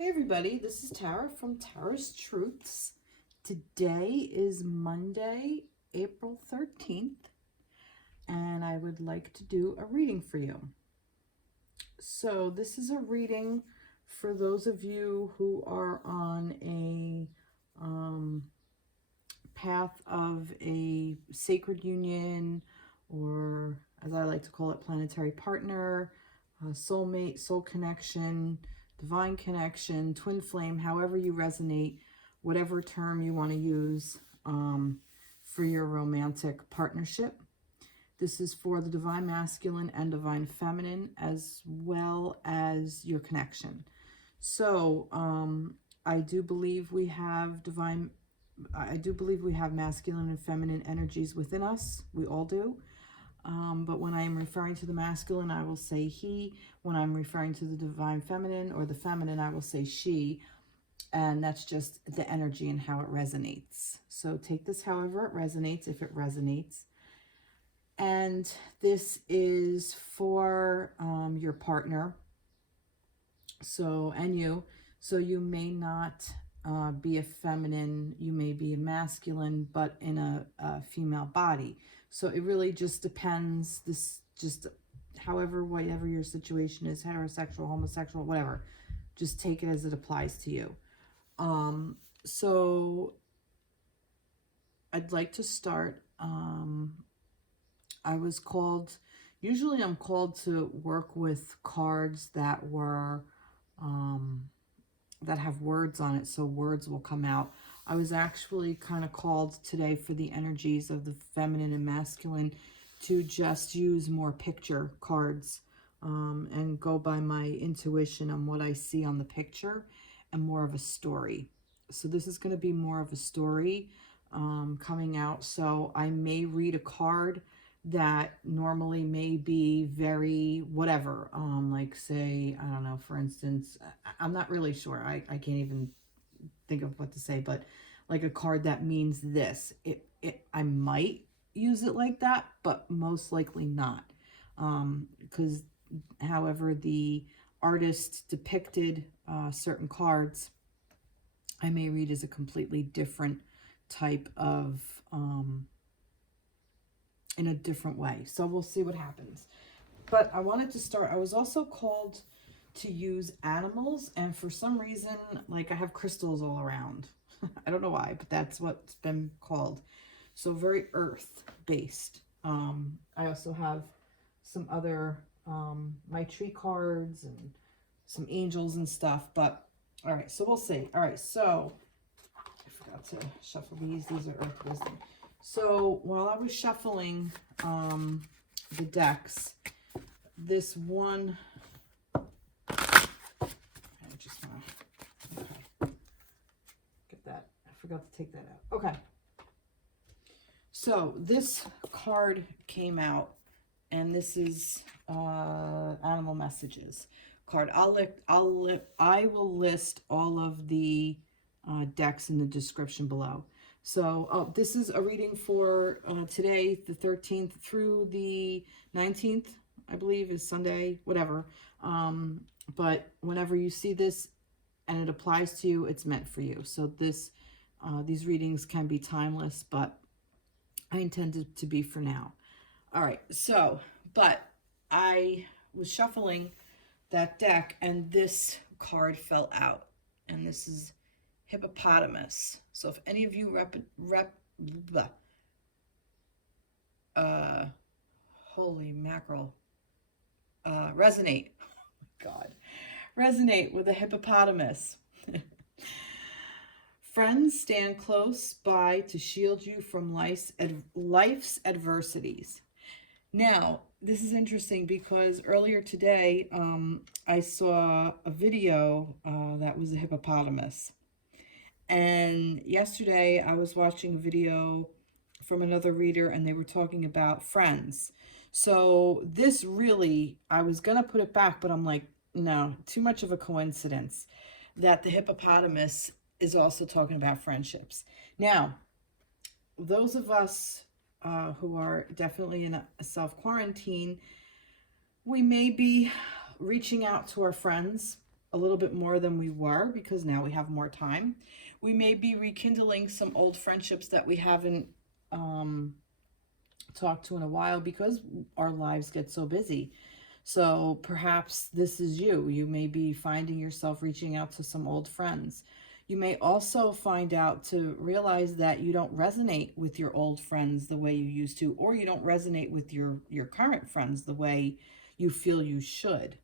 Hey everybody, this is Tara from Tara's Truths. Today is Monday, April 13th, and I would like to do a reading for you. So this is a reading for those of you who are on a path of a sacred union, or as I like to call it, planetary partner, soulmate, soul connection, divine connection, twin flame, however you resonate, whatever term you want to use for your romantic partnership. This is for the divine masculine and divine feminine, as well as your connection. So I do believe we have masculine and feminine energies within us. We all do. But when I am referring to the masculine, I will say he. When I'm referring to the divine feminine or the feminine, I will say she. And that's just the energy and how it resonates. So take this however it resonates, if it resonates. And this is for your partner. So, and you. So you may not be a feminine, you may be a masculine, but in a female body. So it really just depends, this just however, whatever your situation is, heterosexual, homosexual, whatever, just take it as it applies to you. So I'd like to start. I was called, usually I'm called to work with cards that were, that have words on it, so words will come out. I was actually kind of called today for the energies of the feminine and masculine to just use more picture cards and go by my intuition on what I see on the picture and more of a story. So this is going to be more of a story coming out. So I may read a card that normally may be very whatever, like say, I don't know, for instance, I'm not really sure. I can't even think of what to say, but like a card that means this, I might use it like that, but most likely not, because however the artist depicted certain cards, I may read as a completely different type of in a different way. So we'll see what happens. But I wanted to start, I was also called to use animals, and for some reason, like I have crystals all around. I don't know why, but that's what's been called. So very earth-based. I also have some other, my tree cards and some angels and stuff, but all right, so we'll see. All right, so I forgot to shuffle these. These are earth wisdom. So while I was shuffling the decks, this one, I just want to, okay, get that. I forgot to take that out. Okay. So this card came out, and this is animal messages card. I will list all of the decks in the description below. So this is a reading for today, the 13th through the 19th, I believe is Sunday, whatever. But whenever you see this and it applies to you, it's meant for you. So this, these readings can be timeless, but I intended to be for now. All right, so, but I was shuffling that deck and this card fell out, and this is hippopotamus. So if any of you holy mackerel, resonate, oh my God, resonate with a hippopotamus. Friends stand close by to shield you from life's adversities. Now, this is interesting because earlier today, I saw a video that was a hippopotamus. And yesterday, I was watching a video from another reader, and they were talking about friends. So this really, I was going to put it back, but I'm like, no, too much of a coincidence that the hippopotamus is also talking about friendships. Now, those of us who are definitely in a self-quarantine, we may be reaching out to our friends a little bit more than we were because now we have more time. We may be rekindling some old friendships that we haven't talked to in a while because our lives get so busy. So perhaps this is you. You may be finding yourself reaching out to some old friends. You may also find out to realize that you don't resonate with your old friends the way you used to, or you don't resonate with your current friends the way you feel you should.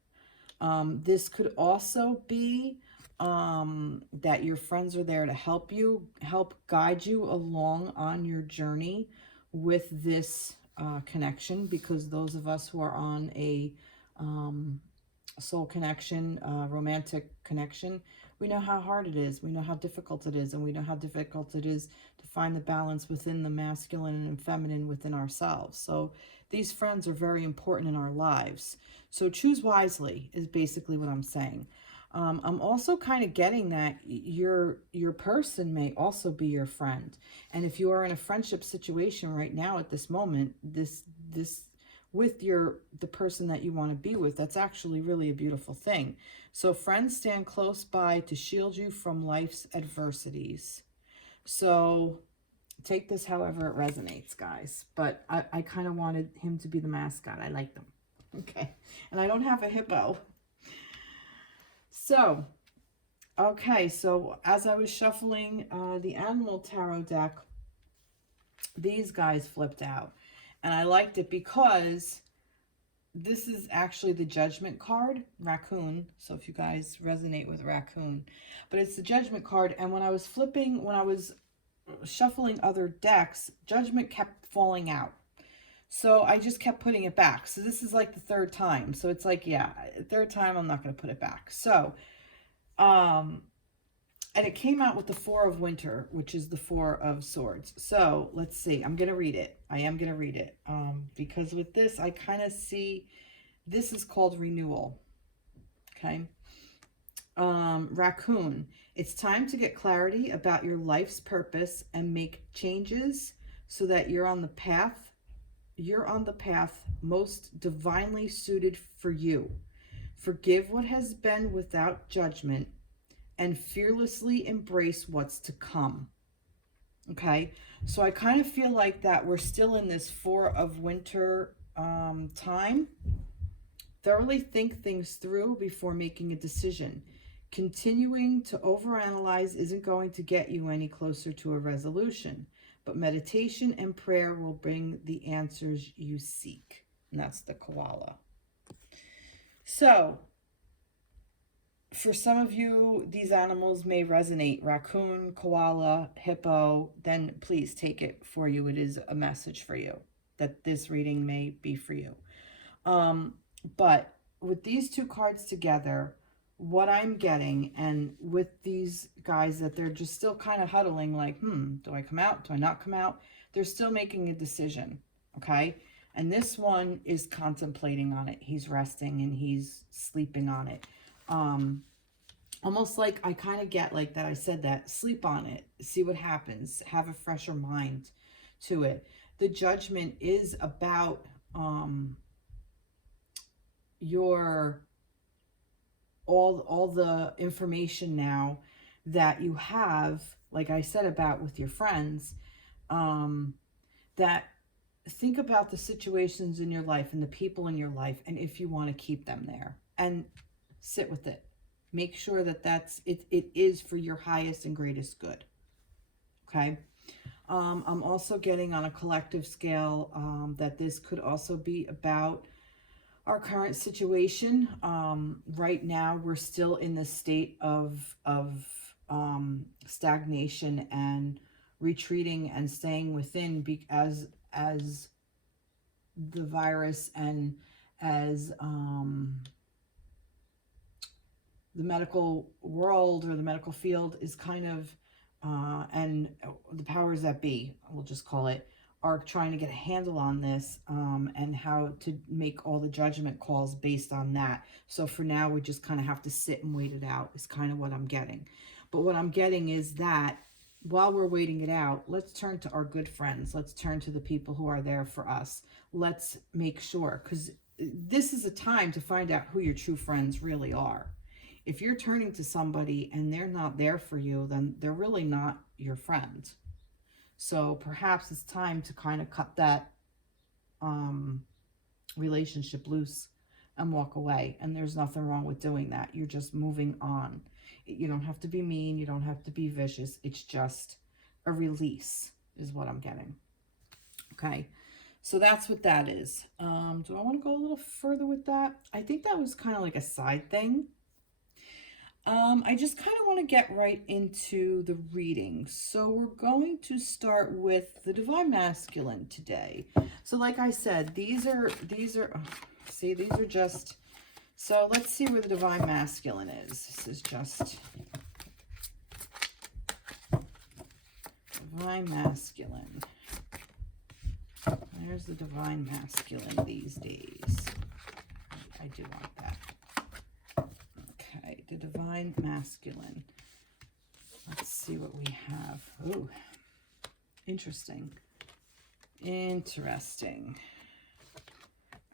This could also be that your friends are there to help you, help guide you along on your journey with this connection, because those of us who are on a soul connection, romantic connection, we know how hard it is, we know how difficult it is, and we know how difficult it is to find the balance within the masculine and feminine within ourselves. So these friends are very important in our lives. So choose wisely is basically what I'm saying. I'm also kind of getting that your person may also be your friend. And if you are in a friendship situation right now at this moment, this with the person that you want to be with, that's actually really a beautiful thing. So friends stand close by to shield you from life's adversities. So take this however it resonates, guys. But I kind of wanted him to be the mascot. I like them. Okay. And I don't have a hippo. So, okay. So as I was shuffling the animal tarot deck, these guys flipped out. And I liked it because this is actually the Judgment card, raccoon. So if you guys resonate with raccoon. But it's the Judgment card. And when I was shuffling other decks, Judgment kept falling out. So I just kept putting it back. So this is like the third time. So it's like, yeah, third time I'm not going to put it back. So, and it came out with the Four of Winter, which is the Four of Swords. So let's see. I'm going to read it. I am going to read it. Because with this, I kind of see this is called renewal. Okay. Raccoon. It's time to get clarity about your life's purpose and make changes so that you're on the path most divinely suited for you. Forgive what has been without judgment and fearlessly embrace what's to come. Okay, so I kind of feel like that we're still in this Four of Winter time. Thoroughly think things through before making a decision. Continuing to overanalyze isn't going to get you any closer to a resolution, but meditation and prayer will bring the answers you seek. And that's the koala. So, for some of you, these animals may resonate. Raccoon, koala, hippo. Then please take it for you. It is a message for you that this reading may be for you. But with these two cards together, what I'm getting, and with these guys that they're just still kind of huddling like, do I come out? Do I not come out? They're still making a decision, okay? And this one is contemplating on it. He's resting and he's sleeping on it. Almost like I kind of get like that. I said that, sleep on it, see what happens, have a fresher mind to it. The Judgment is about your all the information now that you have, like I said about with your friends, that think about the situations in your life and the people in your life, and if you want to keep them there, and sit with it. Make sure that it is for your highest and greatest good. Okay. I'm also getting on a collective scale that this could also be about our current situation. Right now, we're still in the state of stagnation and retreating and staying within as the virus and as the medical world or the medical field is kind of, and the powers that be, we'll just call it, are trying to get a handle on this and how to make all the judgment calls based on that. So for now, we just kind of have to sit and wait it out is kind of what I'm getting. But what I'm getting is that while we're waiting it out, let's turn to our good friends. Let's turn to the people who are there for us. Let's make sure, because this is a time to find out who your true friends really are. If you're turning to somebody and they're not there for you, then they're really not your friend. So perhaps it's time to kind of cut that relationship loose and walk away. And there's nothing wrong with doing that. You're just moving on. You don't have to be mean. You don't have to be vicious. It's just a release is what I'm getting. Okay. So that's what that is. Do I want to go a little further with that? I think that was kind of like a side thing. I just kind of want to get right into the reading. So we're going to start with the Divine Masculine today. So like I said, these are, see, these are just, so let's see where the Divine Masculine is. This is just Divine Masculine. There's the Divine Masculine these days. I do want that. Okay, the Divine Masculine. Let's see what we have. Oh, interesting. Interesting.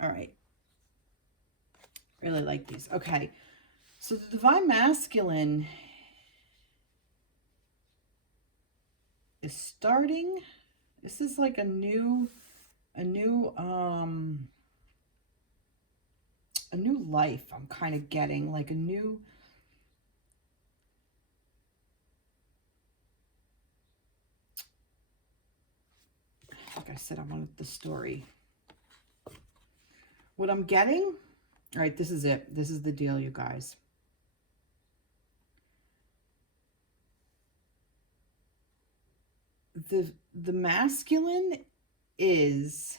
All right. Really like these. Okay, so the Divine Masculine is starting. This is like a new life I'm kind of getting, like a new, like I said, I wanted the story. What I'm getting, all right, this is it. This is the deal, you guys. The masculine is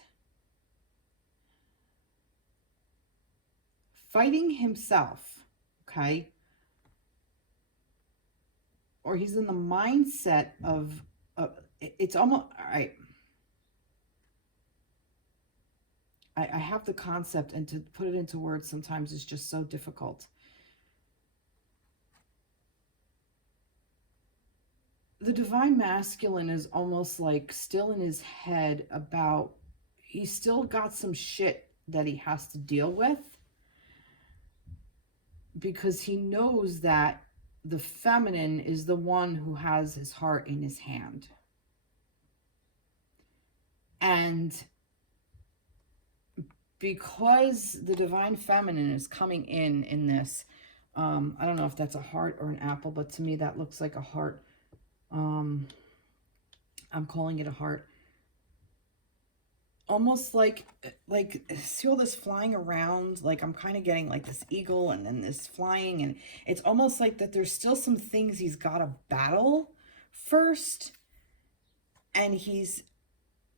fighting himself, okay? Or he's in the mindset of it's almost, all right. I have the concept, and to put it into words sometimes is just so difficult. The Divine Masculine is almost like still in his head about, he's still got some shit that he has to deal with, because he knows that the feminine is the one who has his heart in his hand. And because the Divine Feminine is coming in this, I don't know if that's a heart or an apple, but to me that looks like a heart. I'm calling it a heart. Almost like see all this flying around, like I'm kind of getting like this eagle and then this flying, and it's almost like that there's still some things he's got to battle first, and he's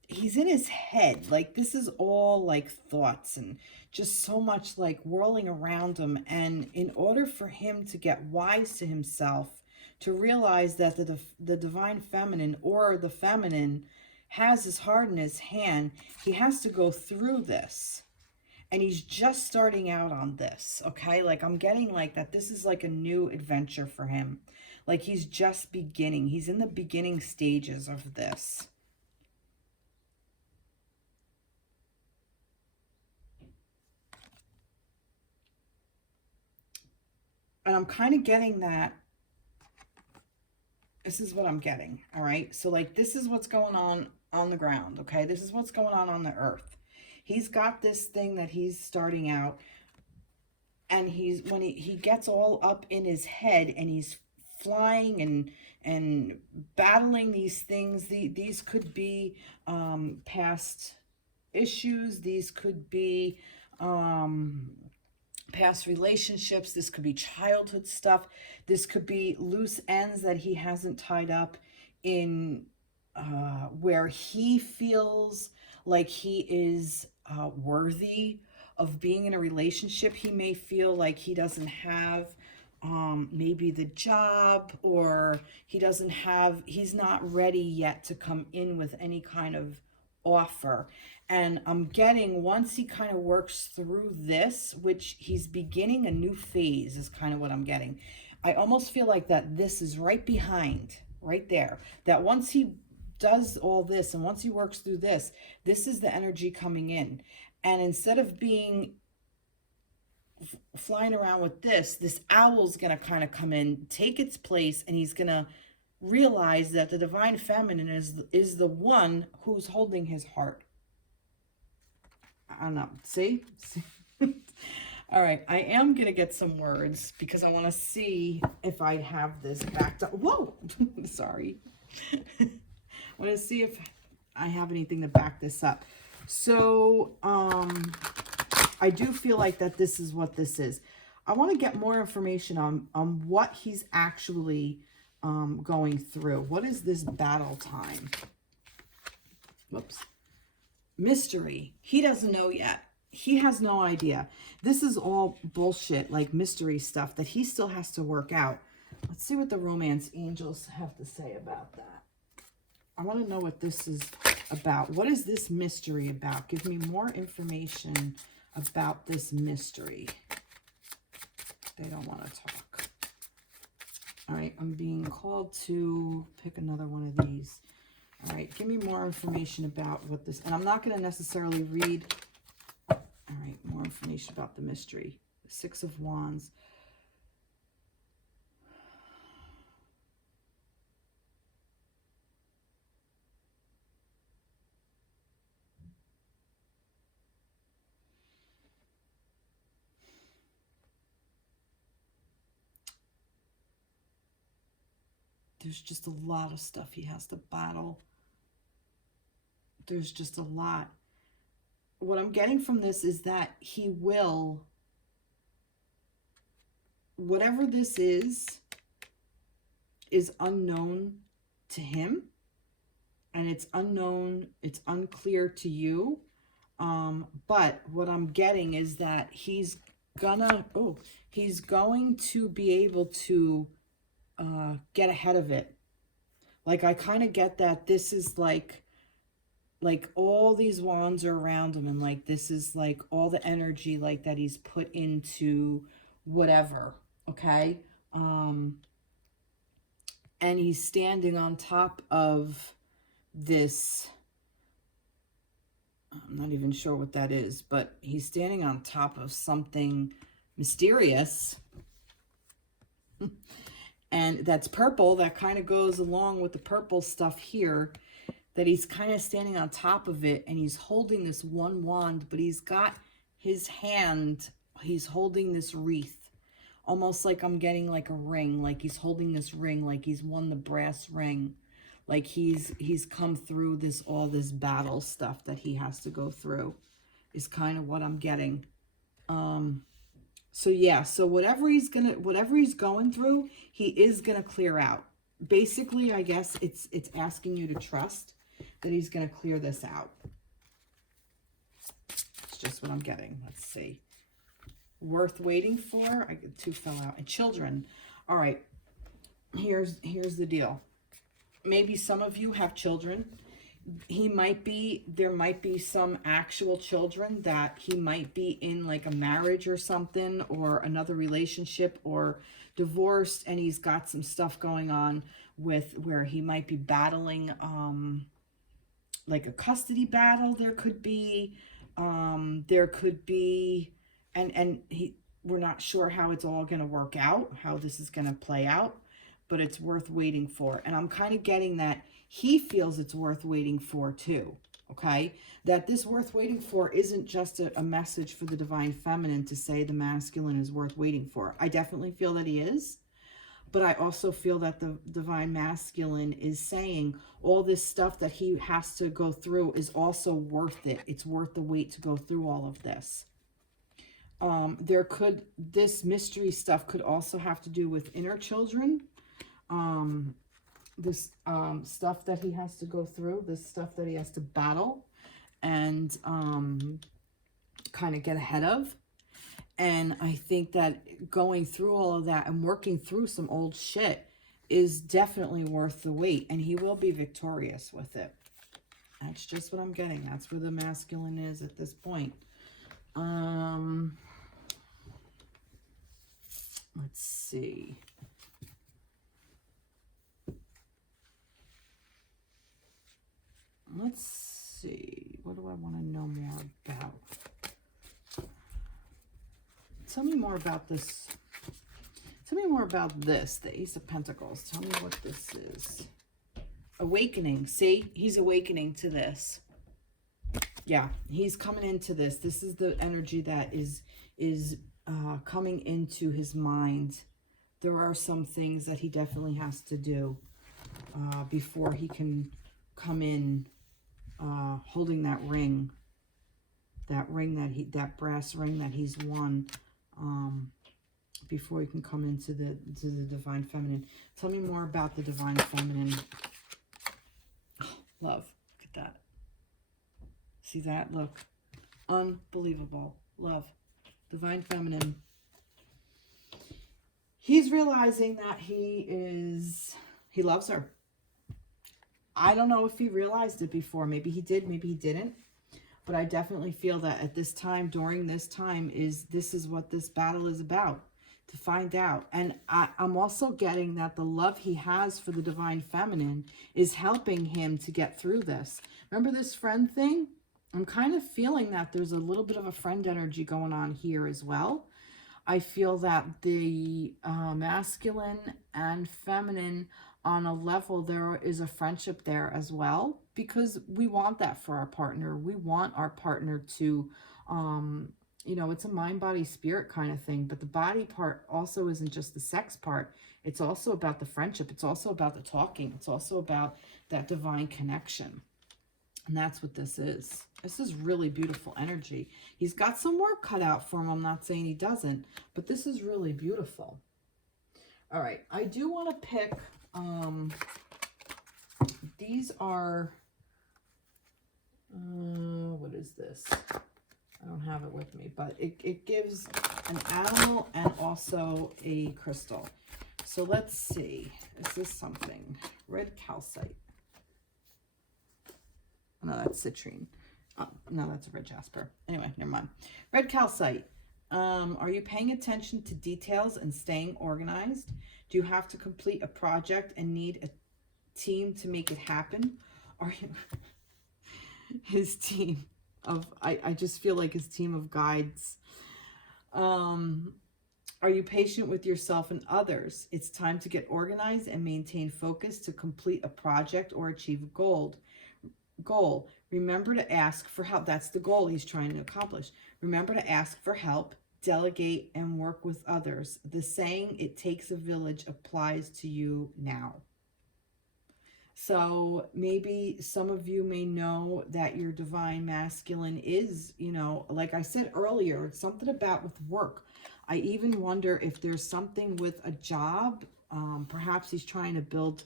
in his head, like this is all like thoughts and just so much like whirling around him. And in order for him to get wise to himself, to realize that the Divine Feminine or the feminine has his heart in his hand, he has to go through this. And he's just starting out on this, okay? Like I'm getting like that this is like a new adventure for him. Like he's just beginning. He's in the beginning stages of this. And I'm kind of getting that. This is what I'm getting, all right? So like this is what's going on the ground, okay? This is what's going on the earth. He's got this thing that he's starting out, and when he gets all up in his head and he's flying and battling these things. These could be past issues. These could be past relationships. This could be childhood stuff. This could be loose ends that he hasn't tied up in where he feels like he is worthy of being in a relationship. He may feel like he doesn't have maybe the job, or he's not ready yet to come in with any kind of offer. And I'm getting, once he kind of works through this, which he's beginning a new phase is kind of what I'm getting. I almost feel like that this is right behind, right there. That once he does all this and once he works through this is the energy coming in. And instead of being flying around with this owl's going to kind of come in, take its place, and he's going to realize that the divine feminine is the one who's holding his heart. I don't know. See? All right. I am going to get some words because I want to see if I have this backed up. Whoa! Sorry. I want to see if I have anything to back this up. So, I do feel like that this is what this is. I want to get more information on what he's actually going through. What is this battle time? Whoops. Mystery. He doesn't know yet. He has no idea. This is all bullshit, like mystery stuff that he still has to work out. Let's see what the romance angels have to say about that. I want to know what this is about. What is this mystery about? Give me more information about this mystery. They don't want to talk. All right, I'm being called to pick another one of these. All right, give me more information about what this, and I'm not going to necessarily read. All right, more information about the mystery. The Six of Wands. There's just a lot of stuff he has to battle. There's just a lot. What I'm getting from this is that he will, whatever this is unknown to him, and it's unknown, it's unclear to you. But what I'm getting is that he's going to be able to get ahead of it. Like, I kind of get that this is like all these wands are around him, and like this is like all the energy like that he's put into whatever, okay? And he's standing on top of this, I'm not even sure what that is, but he's standing on top of something mysterious. And that's purple. That kind of goes along with the purple stuff here, that he's kind of standing on top of it, and he's holding this one wand, but he's got his hand, he's holding this wreath, almost like I'm getting like a ring, like he's holding this ring, like he's won the brass ring, like he's come through all this battle stuff that he has to go through, is kind of what I'm getting. So yeah, so whatever he's going through, he is gonna clear out. Basically, I guess it's asking you to trust that he's gonna clear this out. It's just what I'm getting. Let's see. Worth waiting for. Two fell out. And children. All right. Here's the deal. Maybe some of you have children. There might be some actual children that he might be in, like a marriage or something, or another relationship, or divorced, and he's got some stuff going on with where he might be battling like a custody battle. There could be and we're not sure how it's all going to work out, how this is going to play out, but it's worth waiting for. And I'm kind of getting that he feels it's worth waiting for too, okay? That this worth waiting for isn't just a message for the divine feminine to say the masculine is worth waiting for. I definitely feel that he is, but I also feel that the divine masculine is saying all this stuff that he has to go through is also worth it. It's worth the wait to go through all of this. This mystery stuff could also have to do with inner children. This stuff that he has to go through, this stuff that he has to battle and kind of get ahead of. And I think that going through all of that and working through some old shit is definitely worth the wait, and he will be victorious with it. That's just what I'm getting. That's where the masculine is at this point. Let's see. Let's see. What do I want to know more about? Tell me more about this. Tell me more about this, the Ace of Pentacles. Tell me what this is. Awakening. See, he's awakening to this. Yeah, he's coming into this. This is the energy that is coming into his mind. There are some things that he definitely has to do before he can come in holding that ring. That brass ring that he's won. Before he can come into the Divine Feminine. Tell me more about the Divine Feminine. Oh, love. Look at that. See that? Look. Unbelievable. Love. Divine Feminine. He's realizing that he loves her. I don't know if he realized it before. Maybe he did, maybe he didn't. But I definitely feel that at this time, during this time, this is what this battle is about. To find out. And I'm also getting that the love he has for the Divine Feminine is helping him to get through this. Remember this friend thing? I'm kind of feeling that there's a little bit of a friend energy going on here as well. I feel that the masculine and feminine on a level, there is a friendship there as well, because we want that for our partner. We want our partner to, you know, it's a mind, body, spirit kind of thing, but the body part also isn't just the sex part. It's also about the friendship. It's also about the talking. It's also about that divine connection. And that's what this is. This is really beautiful energy. He's got some work cut out for him. I'm not saying he doesn't, but this is really beautiful. All right. I do want to pick, these are, what is this? I don't have it with me, but it gives an animal and also a crystal. So let's see. Is this something? Red calcite. No, that's citrine. No, that's a red jasper. Anyway, never mind. Red calcite. Are you paying attention to details and staying organized? Do you have to complete a project and need a team to make it happen? Are you his team of I just feel like his team of guides. Are you patient with yourself and others? It's time to get organized and maintain focus to complete a project or achieve a goal. Remember to ask for help. That's the goal he's trying to accomplish. Remember to ask for help, delegate, and work with others. The saying, "It takes a village," applies to you now. So maybe some of you may know that your divine masculine is, you know, like I said earlier, it's something about with work. I even wonder if there's something with a job. Perhaps he's trying to build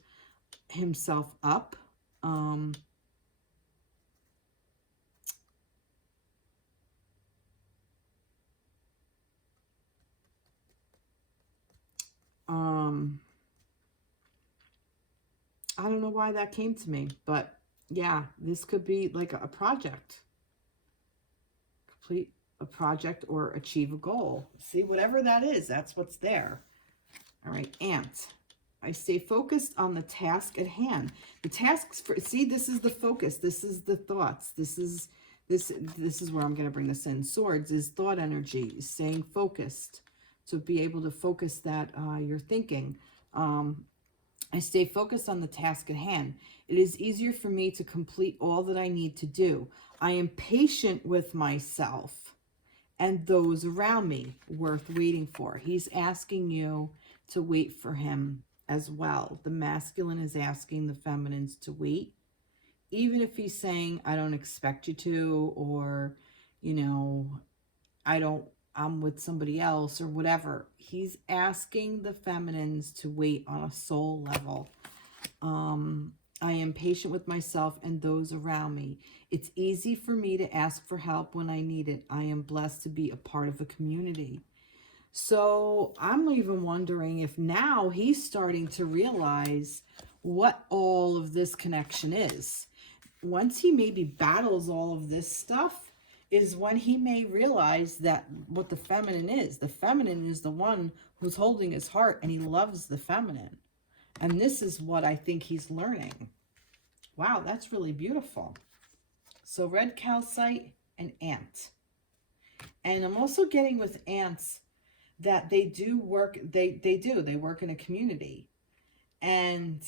himself up. I don't know why that came to me, but yeah, this could be like a project. Complete a project or achieve a goal. See, whatever that is, that's what's there. All right, ant. I stay focused on the task at hand. The tasks for, see, this is the focus. This is the thoughts. This is where I'm going to bring this in. Swords is thought energy, is staying focused. To be able to focus that you're thinking. I stay focused on the task at hand. It is easier for me to complete all that I need to do. I am patient with myself and those around me, worth waiting for. He's asking you to wait for him as well. The masculine is asking the feminines to wait. Even if he's saying, I don't expect you to, or, you know, I'm with somebody else or whatever. He's asking the feminines to wait on a soul level. I am patient with myself and those around me. It's easy for me to ask for help when I need it. I am blessed to be a part of a community. So I'm even wondering if now he's starting to realize what all of this connection is. Once he maybe battles all of this stuff, is when he may realize that what the feminine is. The feminine is the one who's holding his heart, and he loves the feminine. And this is what I think he's learning. Wow, that's really beautiful. So red calcite and ant. And I'm also getting with ants that they do work, they work in a community. And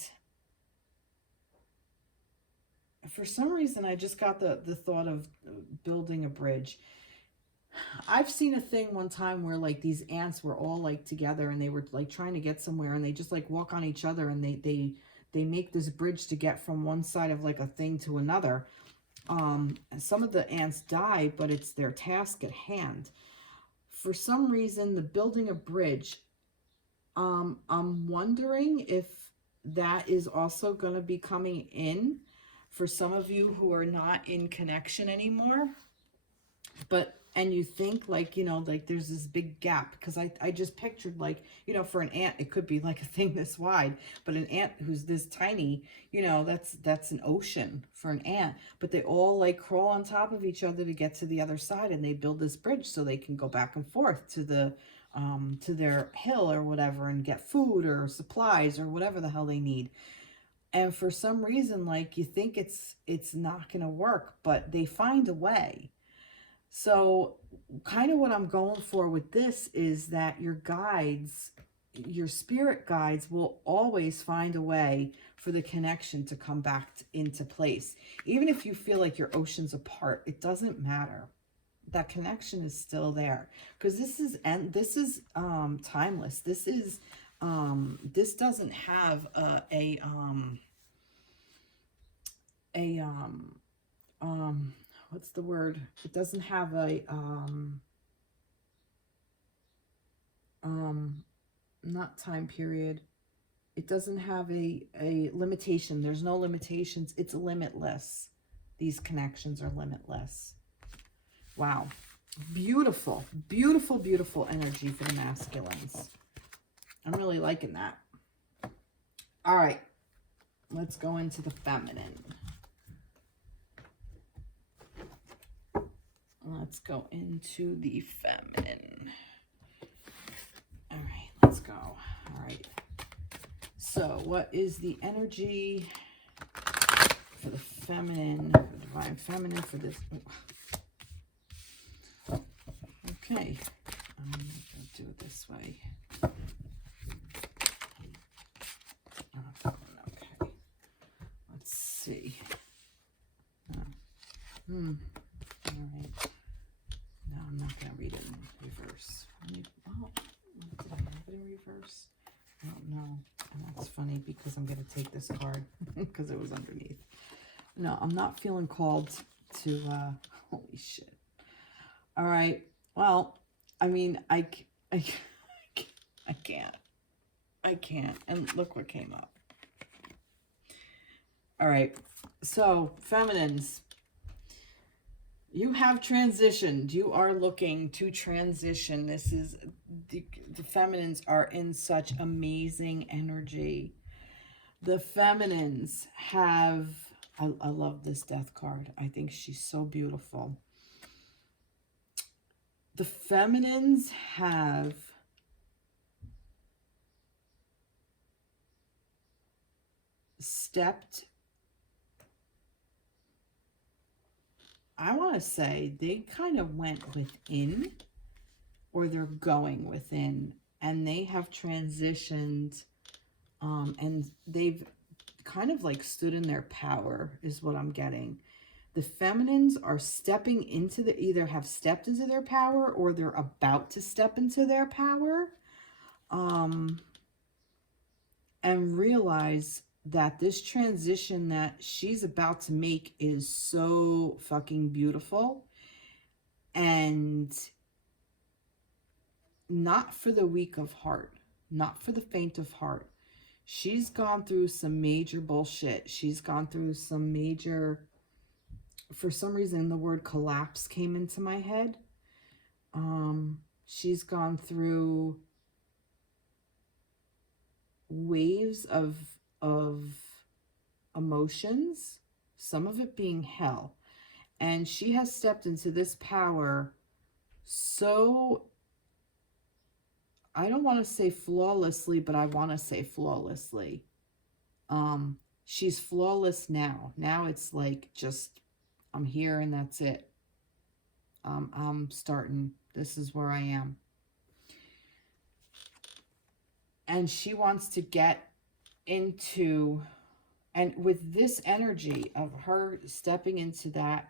for some reason, I just got the thought of building a bridge. I've seen a thing one time where like these ants were all like together and they were like trying to get somewhere, and they just like walk on each other, and they make this bridge to get from one side of like a thing to another. And some of the ants die, but it's their task at hand. For some reason, the building a bridge, I'm wondering if that is also going to be coming in for some of you who are not in connection anymore. But, and you think like, you know, like there's this big gap, because I just pictured like, you know, for an ant, it could be like a thing this wide, but an ant who's this tiny, you know, that's an ocean for an ant. But they all like crawl on top of each other to get to the other side, and they build this bridge so they can go back and forth to the to their hill or whatever, and get food or supplies or whatever the hell they need. And for some reason, like, you think it's not gonna work, but they find a way. So kind of what I'm going for with this is that your guides, your spirit guides, will always find a way for the connection to come back into place. Even if you feel like your ocean's apart, it doesn't matter. That connection is still there, because this is timeless. This is this doesn't have what's the word? It doesn't have a not time period. It doesn't have a limitation. There's no limitations. It's limitless. These connections are limitless. Wow. Beautiful, beautiful, beautiful energy for the masculines. I'm really liking that. All right. Let's go into the feminine. Let's go into the feminine. All right, let's go. All right. So what is the energy for the feminine, for the divine feminine, for this? Okay. I'm going to do it this way. Okay. Let's see. All right. No, I'm not going to read it in reverse. Did I have it in reverse? I don't know. And that's funny because I'm going to take this card because it was underneath. No, I'm not feeling called to, holy shit. All right. Well, I mean, I can't. I can't. And look what came up. All right. So, feminines. You have transitioned. You are looking to transition. This is, the feminines are in such amazing energy. The feminines have, I love this death card. I think she's so beautiful. The feminines have stepped, I want to say they kind of went within, or they're going within, and they have transitioned, and they've kind of like stood in their power is what I'm getting. The feminines are stepping into the, either have stepped into their power or they're about to step into their power, and realize that this transition that she's about to make is so fucking beautiful, and not for the weak of heart, not for the faint of heart. She's gone through some major bullshit. She's gone through some major, for some reason the word collapse came into my head. She's gone through waves of emotions, some of it being hell, and she has stepped into this power so, I don't want to say flawlessly, but I want to say flawlessly. She's flawless now. Now it's like, just, I'm here and that's it. I'm starting. This is where I am. And she wants to get into, and with this energy of her stepping into that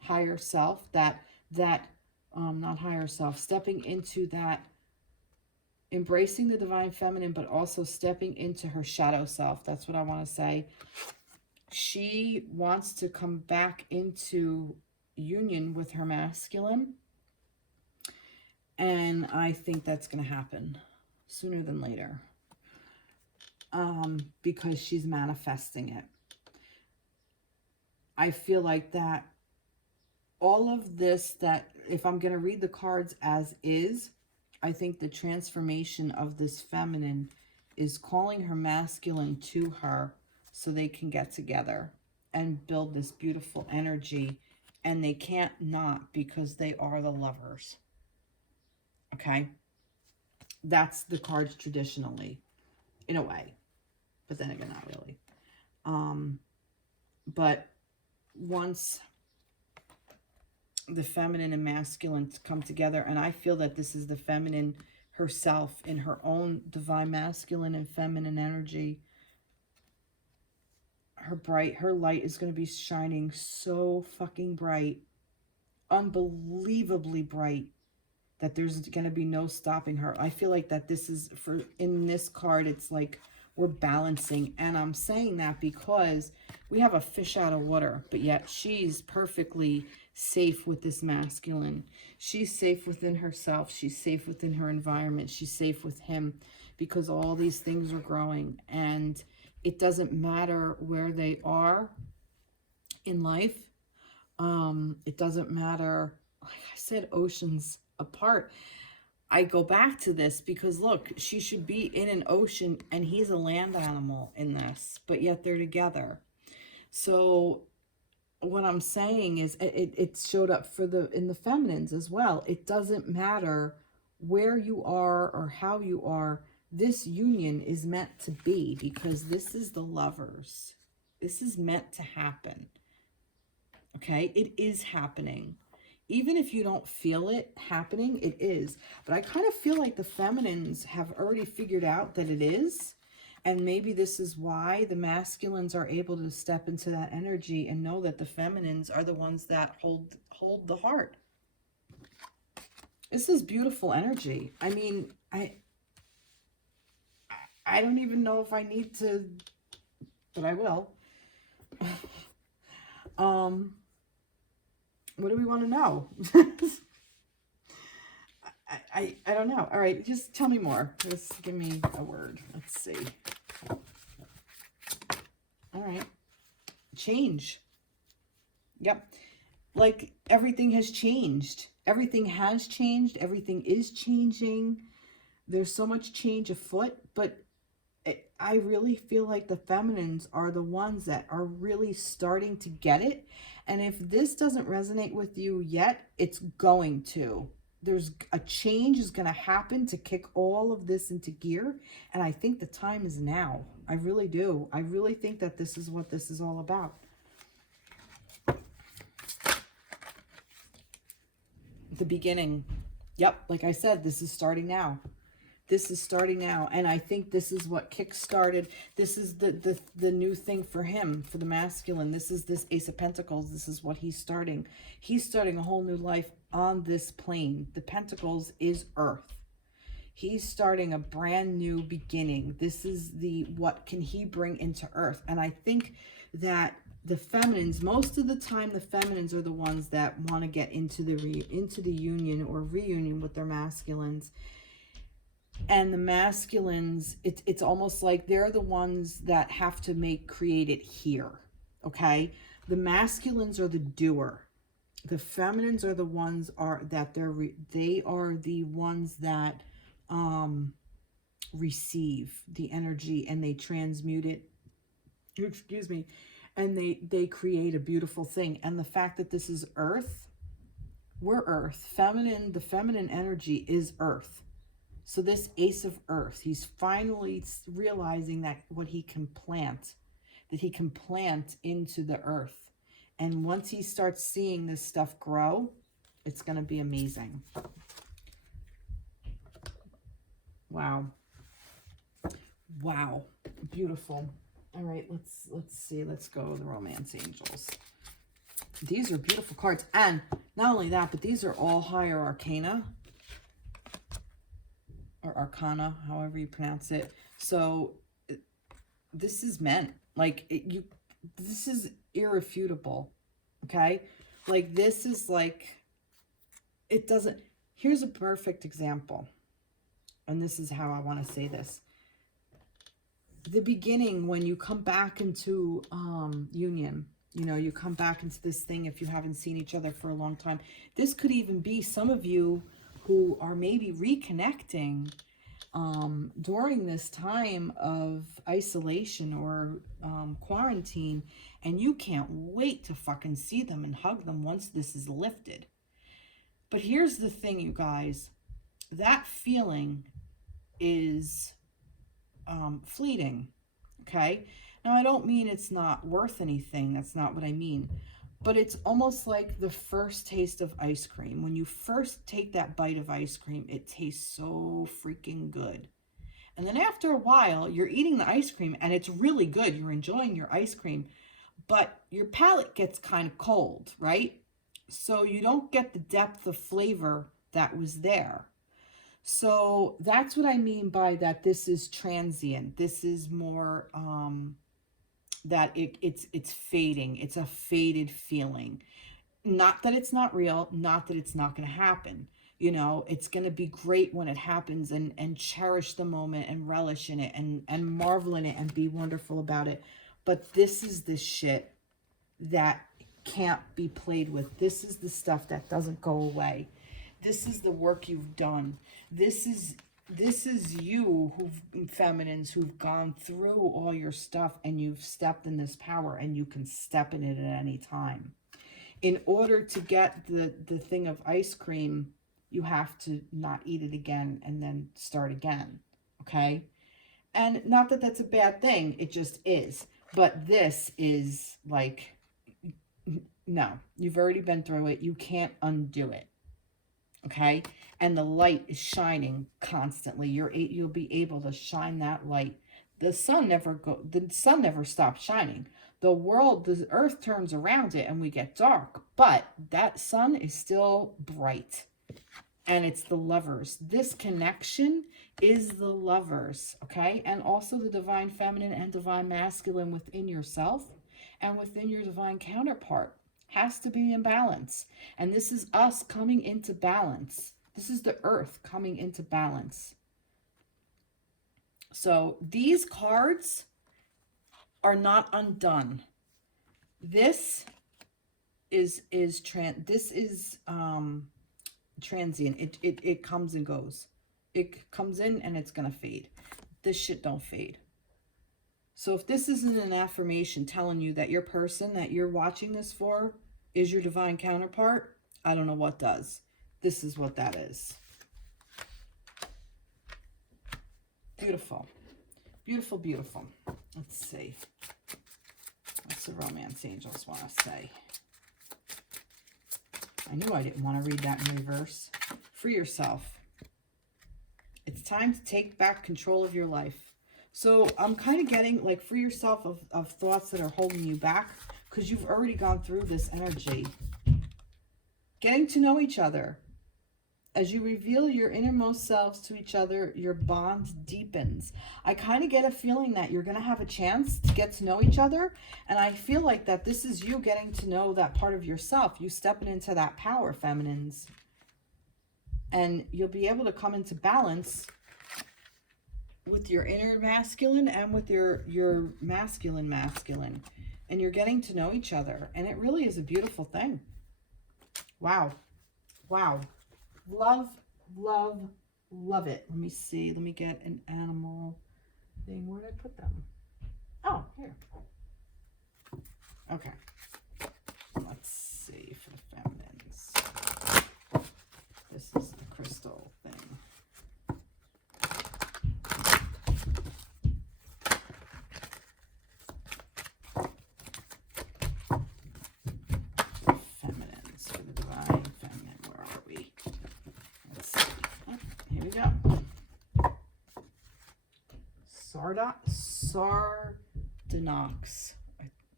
higher self, not higher self, stepping into that, embracing the divine feminine, but also stepping into her shadow self. That's what I want to say. She wants to come back into union with her masculine. And I think that's going to happen sooner than later. Because she's manifesting it. I feel like that all of this, that if I'm going to read the cards as is, I think the transformation of this feminine is calling her masculine to her so they can get together and build this beautiful energy. And they can't not, because they are the lovers. Okay? That's the cards traditionally, in a way. But then again, not really. But once the feminine and masculine come together, and I feel that this is the feminine herself in her own divine masculine and feminine energy. Her light is going to be shining so fucking bright, unbelievably bright, that there's going to be no stopping her. I feel like that this is, for in this card, it's like we're balancing. And I'm saying that because we have a fish out of water, but yet she's perfectly safe with this masculine. She's safe within herself. She's safe within her environment. She's safe with him, because all these things are growing. And it doesn't matter where they are in life. It doesn't matter, like I said, oceans apart. I go back to this because look, she should be in an ocean and he's a land animal in this, but yet they're together. So what I'm saying is it showed up for in the feminines as well. It doesn't matter where you are or how you are. This union is meant to be, because this is the lovers. This is meant to happen. Okay? It is happening. Even if you don't feel it happening, it is. But I kind of feel like the feminines have already figured out that it is. And maybe this is why the masculines are able to step into that energy and know that the feminines are the ones that hold the heart. This is beautiful energy. I mean, I don't even know if I need to, but I will. What do we want to know? I don't know. All right, just tell me more. Just give me a word. Let's see. All right. Change. Yep. Like everything has changed. Everything has changed. Everything is changing. There's so much change afoot, but I really feel like the feminines are the ones that are really starting to get it. And if this doesn't resonate with you yet, it's going to. There's a change is going to happen to kick all of this into gear. And I think the time is now. I really do. I really think that this is what this is all about. The beginning. Yep. Like I said, this is starting now. This is starting now. And I think this is what kick-started. This is the new thing for him, for the masculine. This is this Ace of Pentacles. This is what he's starting. He's starting a whole new life on this plane. The Pentacles is Earth. He's starting a brand new beginning. This is what can he bring into Earth. And I think that the feminines, most of the time, the feminines are the ones that want to get into the union or reunion with their masculines. And the masculines, it's almost like they're the ones that have to create it here, okay? The masculines are the doer. The feminines are the ones they are the ones that receive the energy and they transmute it. Excuse me. And they create a beautiful thing. And the fact that this is Earth, we're Earth. The feminine energy is Earth. So this Ace of Earth, he's finally realizing that what he can plant, that he can plant into the earth. And once he starts seeing this stuff grow, it's going to be amazing. Wow. Wow. Beautiful. All right, let's see. Let's go with the Romance Angels. These are beautiful cards. And not only that, but these are all higher arcana. Or arcana, however you pronounce it. So this is meant. Like, this is irrefutable. Okay? Like, this is like, it doesn't. Here's a perfect example. And this is how I want to say this. The beginning, when you come back into union, you know, you come back into this thing if you haven't seen each other for a long time. This could even be some of you who are maybe reconnecting during this time of isolation or quarantine, and you can't wait to fucking see them and hug them once this is lifted. But here's the thing, you guys. That feeling is fleeting, okay? Now, I don't mean it's not worth anything. That's not what I mean. But it's almost like the first taste of ice cream. When you first take that bite of ice cream, it tastes so freaking good. And then after a while, you're eating the ice cream, and it's really good. You're enjoying your ice cream. But your palate gets kind of cold, right? So you don't get the depth of flavor that was there. So that's what I mean by that. This is transient. This is more that it's fading. It's a faded feeling. Not that it's not real. Not that it's not going to happen. You know, it's going to be great when it happens, and cherish the moment and relish in it and marvel in it and be wonderful about it. But this is the shit that can't be played with. This is the stuff that doesn't go away. This is the work you've done. This is you, feminines, who've gone through all your stuff, and you've stepped in this power, and you can step in it at any time. In order to get the thing of ice cream, you have to not eat it again and then start again, okay? And not that that's a bad thing, it just is. But this is like, no, you've already been through it. You can't undo it. Okay, and the light is shining constantly. You'll be able to shine that light. The sun never stops shining. The earth turns around it, and we get dark, but that sun is still bright. And it's the lovers. This connection is the lovers, okay? And also the divine feminine and divine masculine within yourself and within your divine counterpart has to be in balance. And this is us coming into balance. This is the earth coming into balance. So these cards are not undone. This is transient. It comes and goes. It comes in and it's gonna fade. This shit don't fade. So if this isn't an affirmation telling you that your person that you're watching this for is your divine counterpart, I don't know what does. This is what that is. Beautiful. Beautiful, beautiful. Let's see. What's the Romance Angels want to say? I knew I didn't want to read that in reverse. Free yourself. It's time to take back control of your life. So I'm kind of getting like free yourself of thoughts that are holding you back, because you've already gone through this energy. Getting to know each other. As you reveal your innermost selves to each other, your bond deepens. I kind of get a feeling that you're going to have a chance to get to know each other. And I feel like that this is you getting to know that part of yourself. You stepping into that power, feminines. And you'll be able to come into balance with your inner masculine and with your masculine. And you're getting to know each other. And it really is a beautiful thing. Wow. Wow. Love, love, love it. Let me see. Let me get an animal thing. Where did I put them? Oh, here. Okay. Let's see for the feminines. This is the crystal thing. Feminines for the divine feminine. Where are we? Let's see. Oh, here we go. Sardonyx.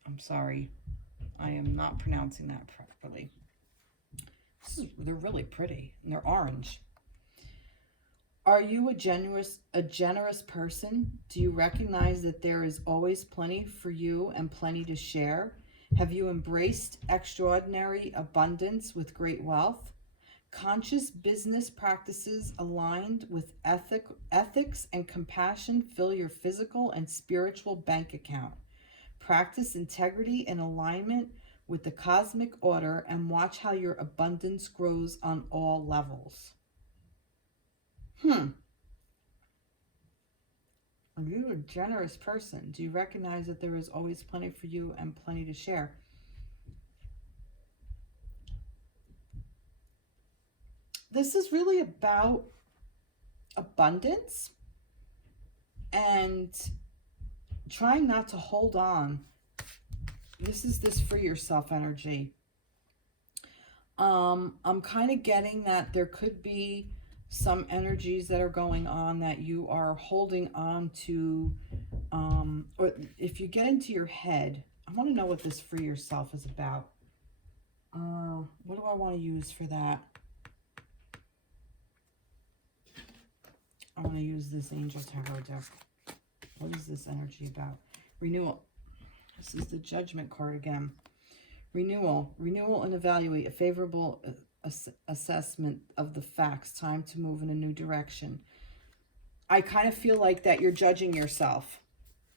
I'm sorry. I am not pronouncing that properly. They're really pretty, and they're orange. Are you a generous person? Do you recognize that there is always plenty for you and plenty to share? Have you embraced extraordinary abundance with great wealth? Conscious business practices aligned with ethics and compassion fill your physical and spiritual bank account. Practice integrity and alignment with the cosmic order and watch how your abundance grows on all levels. Are you a generous person? Do you recognize that there is always plenty for you and plenty to share? This is really about abundance and trying not to hold on. This is this free yourself energy. I'm kind of getting that there could be some energies that are going on that you are holding on to. Or if you get into your head, I want to know what this free yourself is about. What do I want to use for that? I want to use this Angel Tarot deck. What is this energy about? Renewal. This is the Judgment card again. Renewal. Renewal and evaluate. A favorable assessment of the facts. Time to move in a new direction. I kind of feel like that you're judging yourself.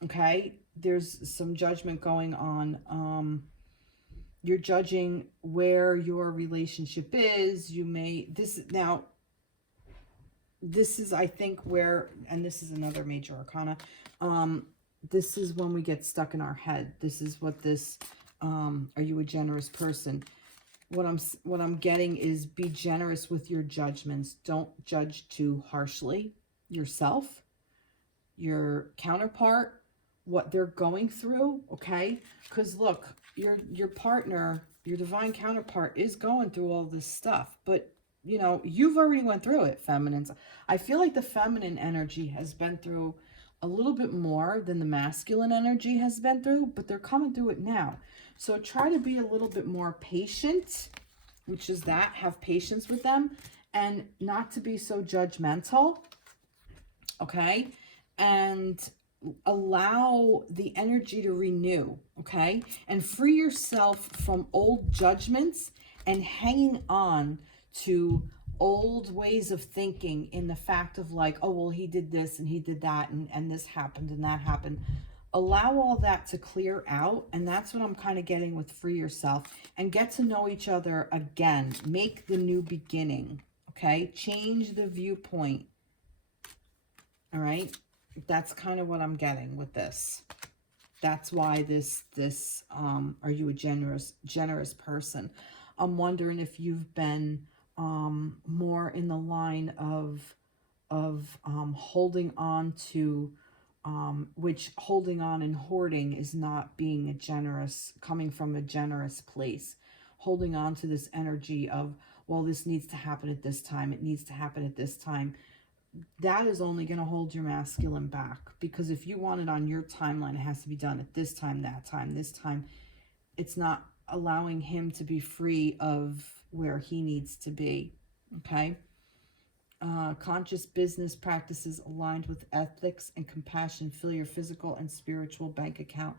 Okay? There's some judgment going on. You're judging where your relationship is. You may... This is, I think, where, and this is another major arcana, this is when we get stuck in our head. This is what this, are you a generous person? What I'm getting is be generous with your judgments. Don't judge too harshly yourself, your counterpart, what they're going through, okay? Because look, your partner, your divine counterpart is going through all this stuff, but you know, you've already went through it, feminines. I feel like the feminine energy has been through a little bit more than the masculine energy has been through, but they're coming through it now. So try to be a little bit more patient, which is that, have patience with them, and not to be so judgmental, okay? And allow the energy to renew, okay? And free yourself from old judgments and hanging on to old ways of thinking in the fact of like, oh, well, he did this and he did that and this happened and that happened. Allow all that to clear out. And that's what I'm kind of getting with free yourself, and get to know each other again. Make the new beginning. Okay. Change the viewpoint. All right. That's kind of what I'm getting with this. That's why this, are you a generous person? I'm wondering if you've been more in the line of holding on to, which holding on and hoarding is not being a generous, coming from a generous place. Holding on to this energy of, well, this needs to happen at this time. It needs to happen at this time. That is only going to hold your masculine back, because if you want it on your timeline, it has to be done at this time, that time, this time. It's not allowing him to be free of where he needs to be. Okay. Conscious business practices aligned with ethics and compassion fill your physical and spiritual bank account.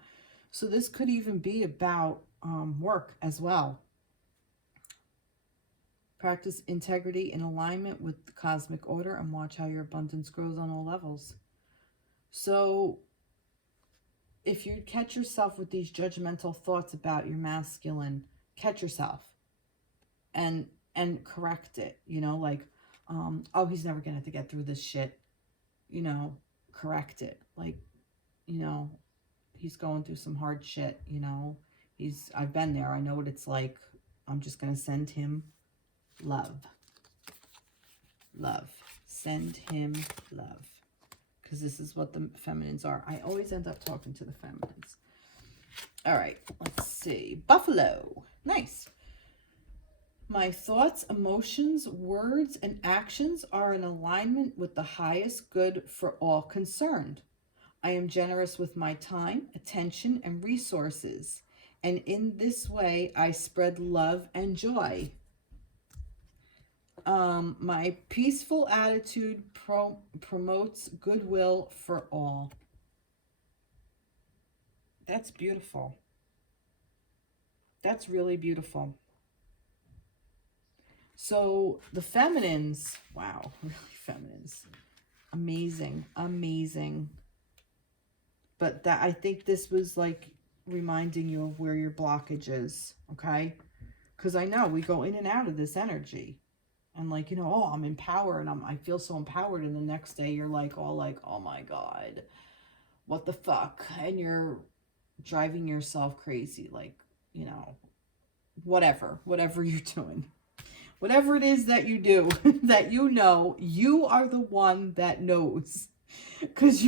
So this could even be about work as well. Practice integrity in alignment with the cosmic order and watch how your abundance grows on all levels. So if you catch yourself with these judgmental thoughts about your masculine, catch yourself and correct it, you know, like, oh, he's never going to get through this shit, you know, correct it. Like, you know, he's going through some hard shit, you know, I've been there. I know what it's like. I'm just going to send him love. Send him love. Because this is what the feminines are. I always end up talking to the feminines. All right, let's see. Buffalo. Nice. My thoughts, emotions, words, and actions are in alignment with the highest good for all concerned. I am generous with my time, attention, and resources. And in this way, I spread love and joy. My peaceful attitude promotes goodwill for all. That's beautiful. That's really beautiful. So the feminines, wow, really feminines. Amazing, amazing. But that, I think this was like reminding you of where your blockage is, okay? Because I know we go in and out of this energy. And like, you know, oh, I'm empowered and I feel so empowered. And the next day you're like, all like, oh my God, what the fuck? And you're driving yourself crazy. Like, you know, whatever you're doing. Whatever it is that you do, that you know, you are the one that knows. Because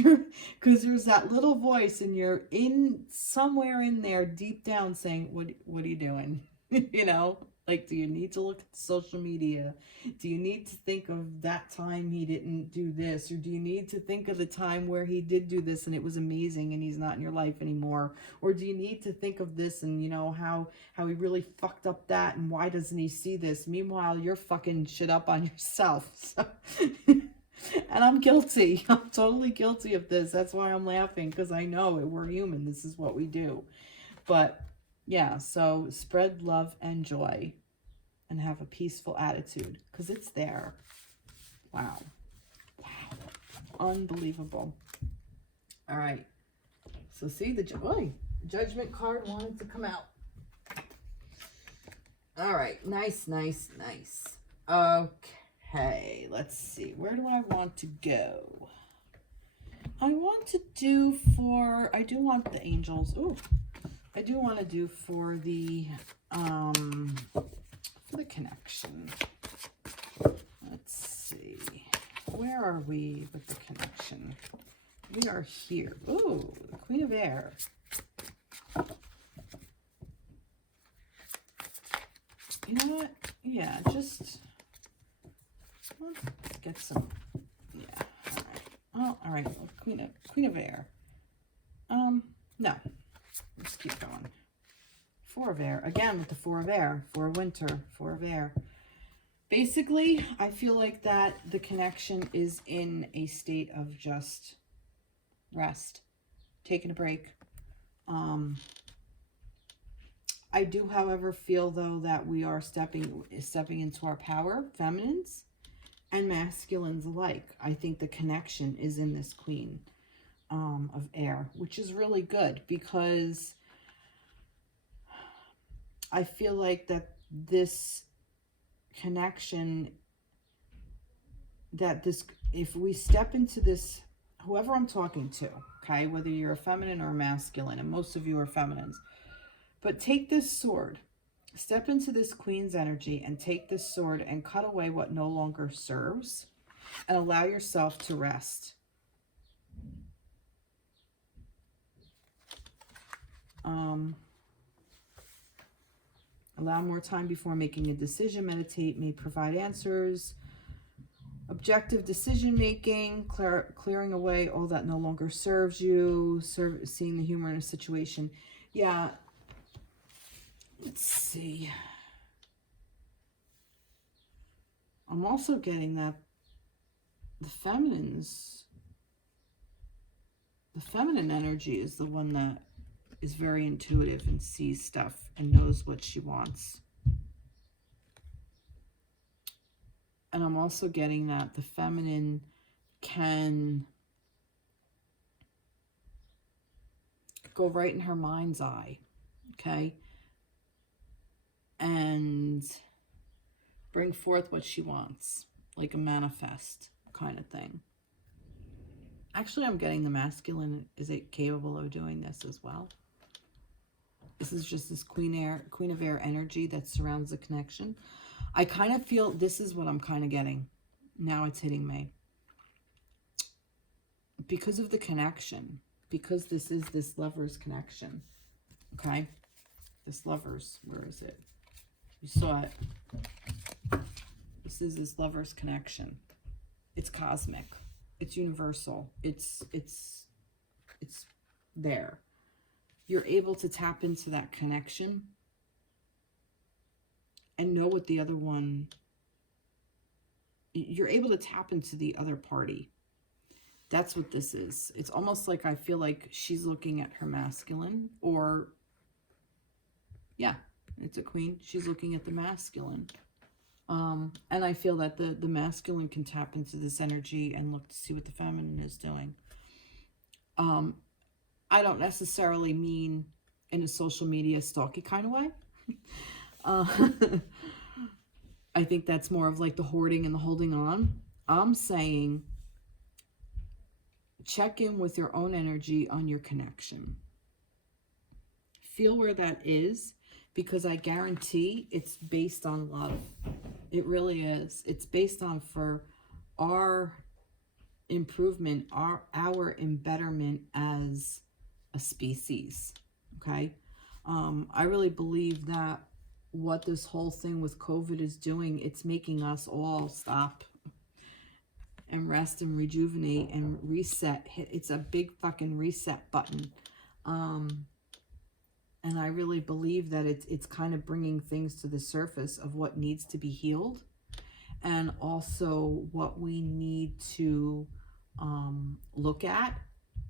there's that little voice and you're in somewhere in there deep down saying, what are you doing? You know, like, do you need to look at social media? Do you need to think of that time he didn't do this? Or do you need to think of the time where he did do this and it was amazing and he's not in your life anymore? Or do you need to think of this and, you know, how he really fucked up that and why doesn't he see this? Meanwhile, you're fucking shit up on yourself. So and I'm guilty. I'm totally guilty of this. That's why I'm laughing, because I know we're human. This is what we do. But yeah, so spread love and joy and have a peaceful attitude, because it's there. Wow. Wow. Unbelievable. All right. So see, the judgment card wanted to come out. All right. Nice, nice, nice. Okay. Let's see. Where do I want to go? I want to do I do want the angels. Ooh. I do want to do for the connection. Let's see. Where are we with the connection? We are here. Ooh, the Queen of Air. You know what? Yeah, just let's get some. Yeah. All right. Oh, all right. Well, Queen of Air. No. Let's keep going. Four of Air. Again with the Four of Air. For winter. Four of Air. Basically, I feel like that the connection is in a state of just rest. Taking a break. I do, however, feel though that we are stepping into our power, feminines and masculines alike. I think the connection is in this Queen of Air, which is really good, because I feel like that this connection, if we step into this, whoever I'm talking to, okay, whether you're a feminine or a masculine, and most of you are feminines, but take this sword, step into this Queen's energy and take this sword and cut away what no longer serves and allow yourself to rest. Allow more time before making a decision. Meditate may provide answers. Objective decision making, clearing away all that no longer serves you, seeing the humor in a situation. Yeah. Let's see. I'm also getting that the feminine energy is the one that is very intuitive and sees stuff and knows what she wants. And I'm also getting that the feminine can go right in her mind's eye, okay? And bring forth what she wants, like a manifest kind of thing. Actually, I'm getting the masculine. Is it capable of doing this as well? This is just this Queen of Air energy that surrounds the connection. I kind of feel this is what I'm kind of getting. Now it's hitting me. Because of the connection. Because this is this lover's connection. Okay? This lover's, where is it? You saw it. This is this lover's connection. It's cosmic. It's universal. It's it's there. You're able to tap into that connection and know what the other one, you're able to tap into the other party. That's what this is. It's almost like I feel like she's looking at her masculine, or yeah, it's a queen. She's looking at the masculine. And I feel that the masculine can tap into this energy and look to see what the feminine is doing. I don't necessarily mean in a social media stalky kind of way. I think that's more of like the hoarding and the holding on. I'm saying check in with your own energy on your connection. Feel where that is, because I guarantee it's based on love. It really is. It's based on for our improvement, our embetterment as a species. Okay? I really believe that what this whole thing with COVID is doing, it's making us all stop and rest and rejuvenate and reset. It's a big fucking reset button. And I really believe that it's kind of bringing things to the surface of what needs to be healed, and also what we need to look at.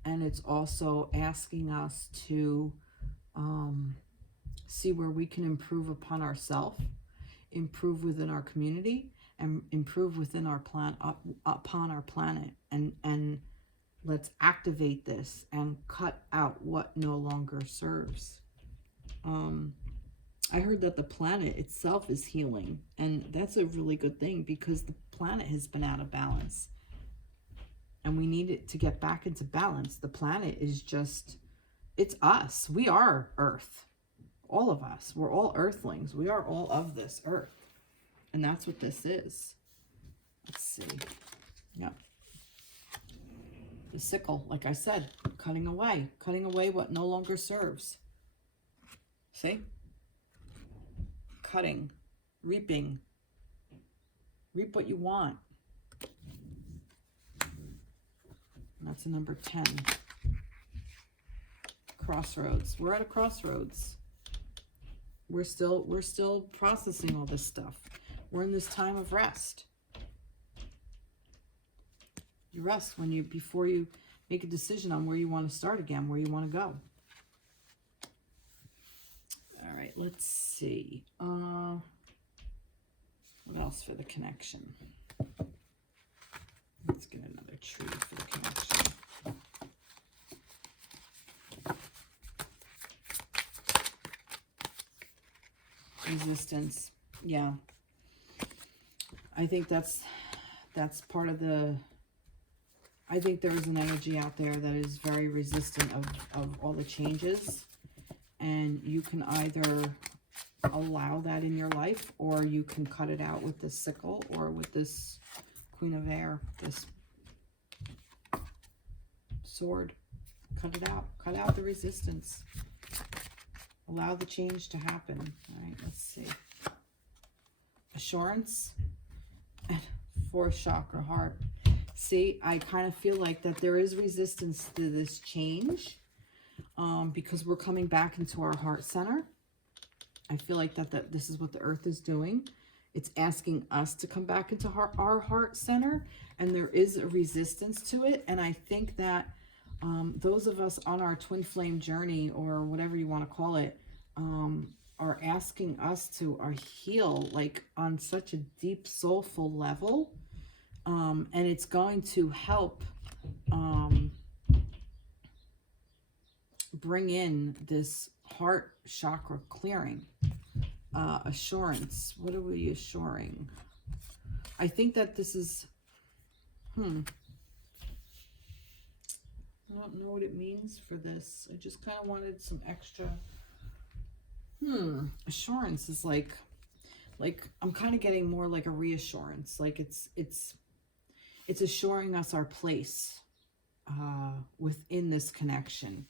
And it's also asking us to see where we can improve upon ourselves, improve within our community, and improve within our upon our planet. And let's activate this and cut out what no longer serves. I heard that the planet itself is healing, and that's a really good thing, because the planet has been out of balance and we need it to get back into balance. The planet is just, it's us. We are Earth. All of us. We're all Earthlings. We are all of this Earth. And that's what this is. Let's see. Yep. The sickle, like I said, cutting away what no longer serves. See? Cutting, reaping. Reap what you want. And that's a number 10. Crossroads. We're at a crossroads. We're still processing all this stuff. We're in this time of rest. You rest before you make a decision on where you want to start again, where you want to go. All right, let's see. What else for the connection? Let's get another tree for the connection. Resistance. Yeah. I think that's part of the... I think there is an energy out there that is very resistant of all the changes. And you can either allow that in your life, or you can cut it out with this sickle, or with this Queen of Air, this sword. Cut it out. Cut out the resistance. Allow the change to happen. All right, let's see. Assurance and 4th chakra, heart. See, I kind of feel like that there is resistance to this change, because we're coming back into our heart center. I feel like that this is what the earth is doing. It's asking us to come back into our heart center, and there is a resistance to it. And I think that those of us on our twin flame journey, or whatever you want to call it, are asking us to heal like on such a deep soulful level. And it's going to help bring in this heart chakra clearing. Assurance. What are we assuring? I think that this is... I don't know what it means for this. I just kind of wanted some extra... Assurance is like I'm kind of getting more like a reassurance. Like it's assuring us our place within this connection.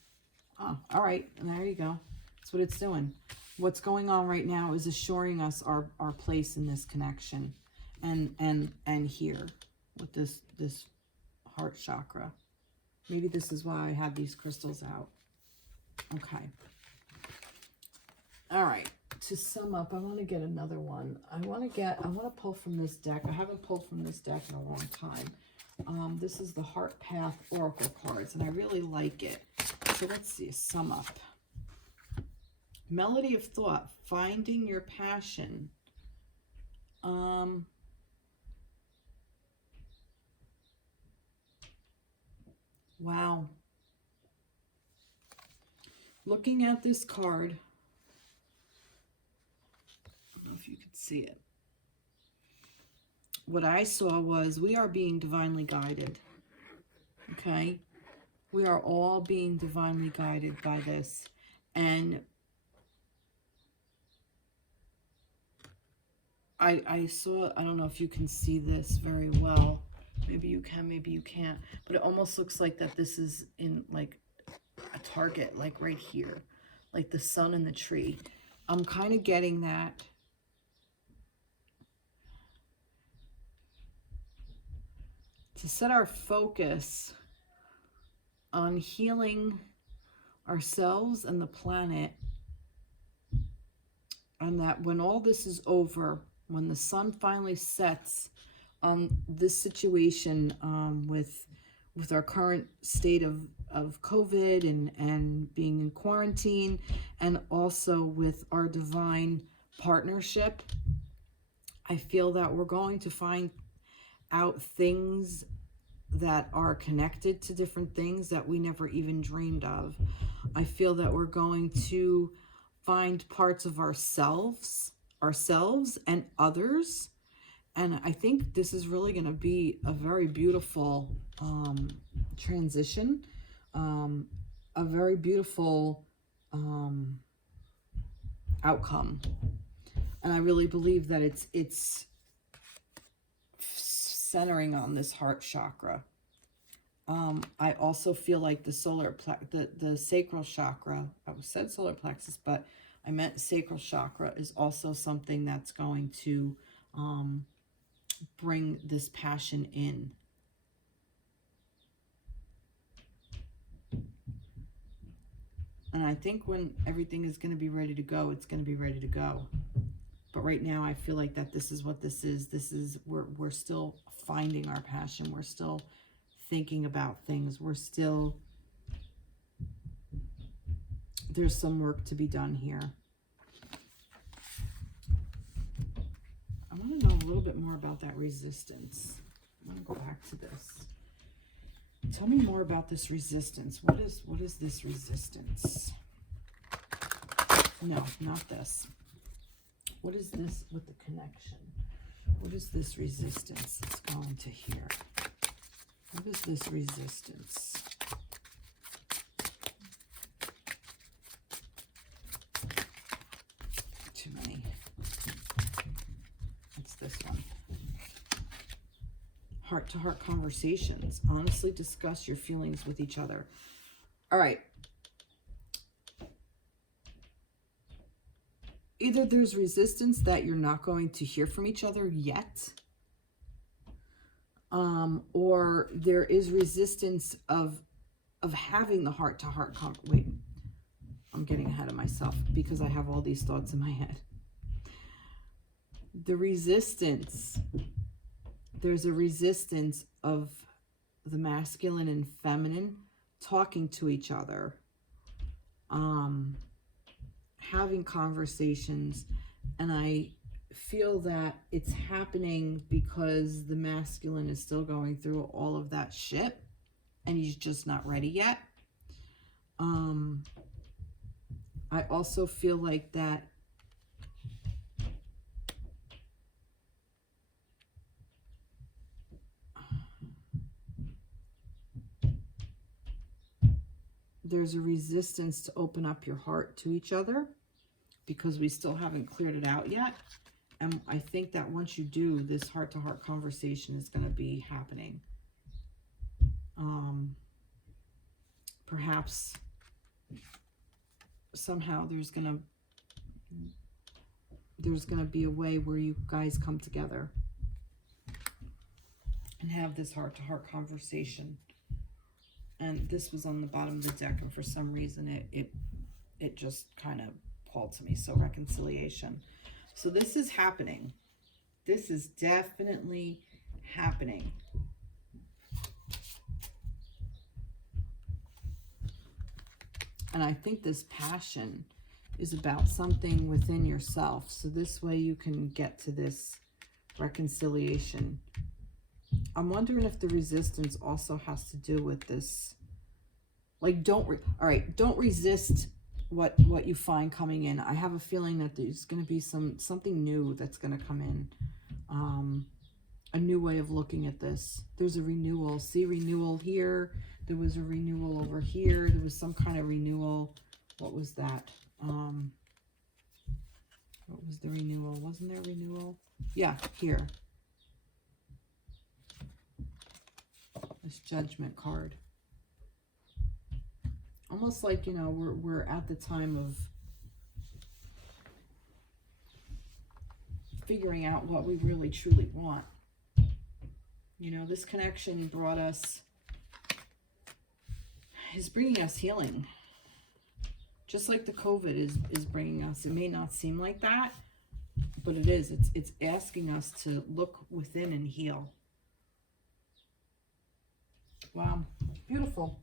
Oh, all right. And there you go. That's what it's doing. What's going on right now is assuring us our place in this connection, and here with this heart chakra. Maybe this is why I have these crystals out. Okay. All right. To sum up, I want to get another one. I want to pull from this deck. I haven't pulled from this deck in a long time. This is the Heart Path Oracle cards, and I really like it. So let's see, sum up. Melody of Thought, finding your passion. Wow. Looking at this card, I don't know if you could see it. What I saw was we are being divinely guided. Okay? We are all being divinely guided by this. And I saw, I don't know if you can see this very well. Maybe you can, maybe you can't. But it almost looks like that this is in like a target, like right here. Like the sun and the tree. I'm kind of getting that. To set our focus on healing ourselves and the planet. And that when all this is over, when the sun finally sets on this situation with our current state of COVID and being in quarantine, and also with our divine partnership, I feel that we're going to find out things that are connected to different things that we never even dreamed of. I feel that we're going to find parts of ourselves and others. And I think this is really going to be a very beautiful transition, a very beautiful outcome. And I really believe that it's centering on this heart chakra. I also feel like the sacral chakra, I said solar plexus, but I meant sacral chakra, is also something that's going to bring this passion in. And I think when everything is going to be ready to go, it's going to be ready to go. But right now, I feel like that this is what this is. We're still finding our passion. We're still thinking about things. We're still, there's some work to be done here. I want to know a little bit more about that resistance. I want to go back to this. Tell me more about this resistance. What is this resistance? No, not this. What is this with the connection? What is this resistance that's going to here? What is this resistance? Too many. It's this one. Heart-to-heart conversations. Honestly discuss your feelings with each other. All right. Either there's resistance that you're not going to hear from each other yet, or there is resistance of having the heart-to-heart conversation. Wait, I'm getting ahead of myself because I have all these thoughts in my head. The resistance, there's a resistance of the masculine and feminine talking to each other, having conversations, and I feel that it's happening because the masculine is still going through all of that shit and he's just not ready yet. I also feel like that there's a resistance to open up your heart to each other because we still haven't cleared it out yet. And I think that once you do, this heart-to-heart conversation is going to be happening. Perhaps somehow there's going to be a way where you guys come together and have this heart-to-heart conversation. And this was on the bottom of the deck, and for some reason it just kind of called to me. So reconciliation. So this is happening. This is definitely happening. And I think this passion is about something within yourself. So this way you can get to this reconciliation. I'm wondering if the resistance also has to do with this. Like, don't resist what you find coming in. I have a feeling that there's going to be something new that's going to come in. A new way of looking at this. There's a renewal. See, renewal here. There was a renewal over here. There was some kind of renewal. What was that? What was the renewal? Wasn't there renewal? Yeah, here. This Judgment card. Almost like, you know, we're at the time of figuring out what we really truly want. You know, this connection is bringing us healing. Just like the COVID is bringing us. It may not seem like that, but it is. It's asking us to look within and heal. Wow. Beautiful.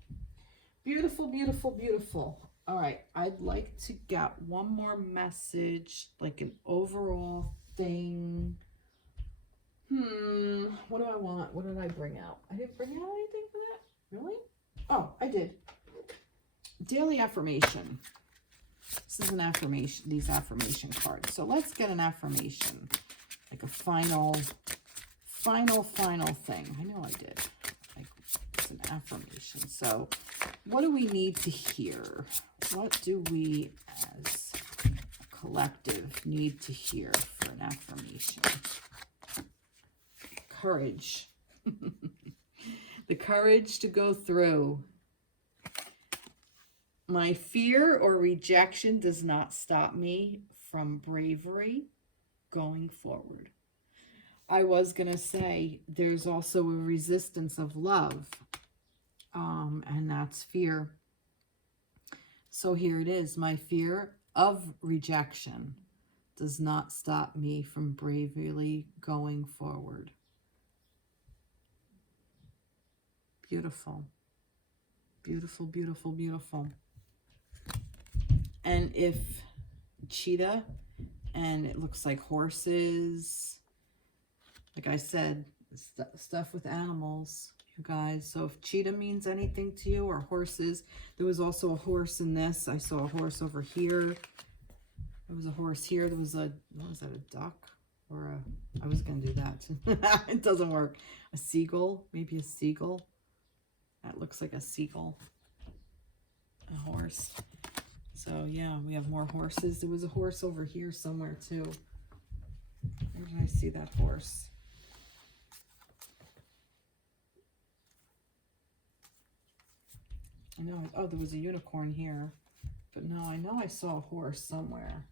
Beautiful, beautiful, beautiful. All right. I'd like to get one more message, like an overall thing. What do I want? What did I bring out? I didn't bring out anything for that? Really? Oh, I did. Daily affirmation. This is an affirmation, these affirmation cards. So let's get an affirmation. Like a final thing. I know I did. Like, it's an affirmation. So what do we need to hear? What do we as a collective need to hear for an affirmation? Courage. The courage to go through. My fear or rejection does not stop me from bravery going forward. I was going to say there's also a resistance of love, and that's fear. So here it is. My fear of rejection does not stop me from bravely going forward. Beautiful. Beautiful, beautiful, beautiful. And if cheetah, and it looks like horses, like I said, stuff with animals, you guys. So if cheetah means anything to you, or horses, there was also a horse in this. I saw a horse over here. There was a horse here. There was a, what was that, a duck? Or a, I was going to do that. It doesn't work. A seagull, maybe a seagull. That looks like a seagull. A horse. So yeah, we have more horses. There was a horse over here somewhere too. Where did I see that horse? I know, oh, there was a unicorn here. But no, I know I saw a horse somewhere.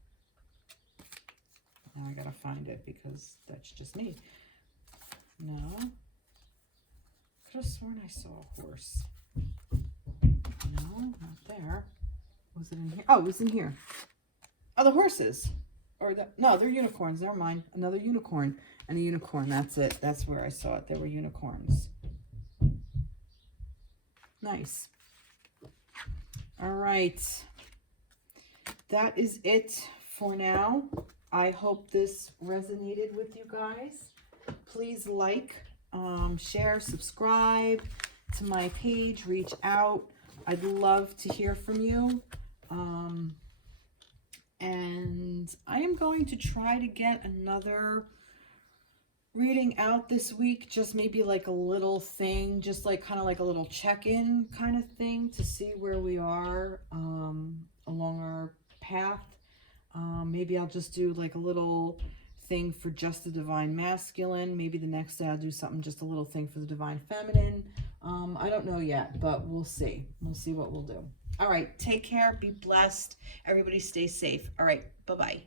Now I gotta find it because that's just me. No. Could have sworn I saw a horse. No, not there. Was it in here? Oh, it was in here. Oh, the horses. Or the, no, they're unicorns. Never mind. Another unicorn and a unicorn. That's it. That's where I saw it. There were unicorns. Nice. All right. That is it for now. I hope this resonated with you guys. Please like, share, subscribe to my page. Reach out. I'd love to hear from you. And I am going to try to get another reading out this week, just maybe like a little thing, just like kind of like a little check-in kind of thing to see where we are along our path. Maybe I'll just do like a little thing for just the Divine Masculine. Maybe the next day I'll do something, just a little thing for the Divine Feminine. I don't know yet, but we'll see. We'll see what we'll do. All right, take care. Be blessed. Everybody stay safe. All right, bye-bye.